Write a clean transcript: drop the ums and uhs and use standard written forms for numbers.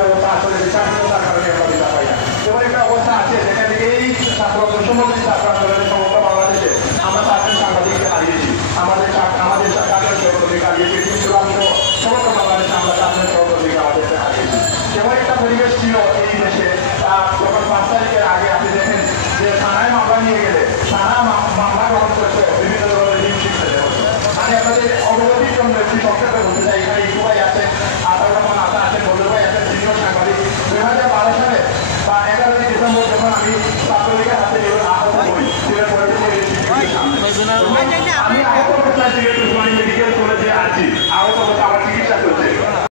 ব্যবস্থা আসলে বিচারহীনতার কারণে আমরা বিচার পাই না। এবার একটা অবস্থা আছে যেখান থেকে এই ছাত্র বৈষম্যবিরোধী ছাত্র আন্দোলনের সমগ্র বাংলাদেশে আমরা 4জন সাংবাদিককে হারিয়েছি, আমাদের চারজন সহকর্মীকে হারিয়েছি, সমগ্র বাংলাদেশে আমরা 4জন সহকর্মীকে আমাদেরকে হারিয়েছি। যেমন একটা পরিবেশ ছিল এই দেশে যখন 5 তারিখের আগে আপনি দেখেন যে থানায় মামলা নিয়ে গেলে থানা মামলা গ্রহণ করছে বিভিন্ন ধরনের হিমশিম ফেলে। মানে আপনাদের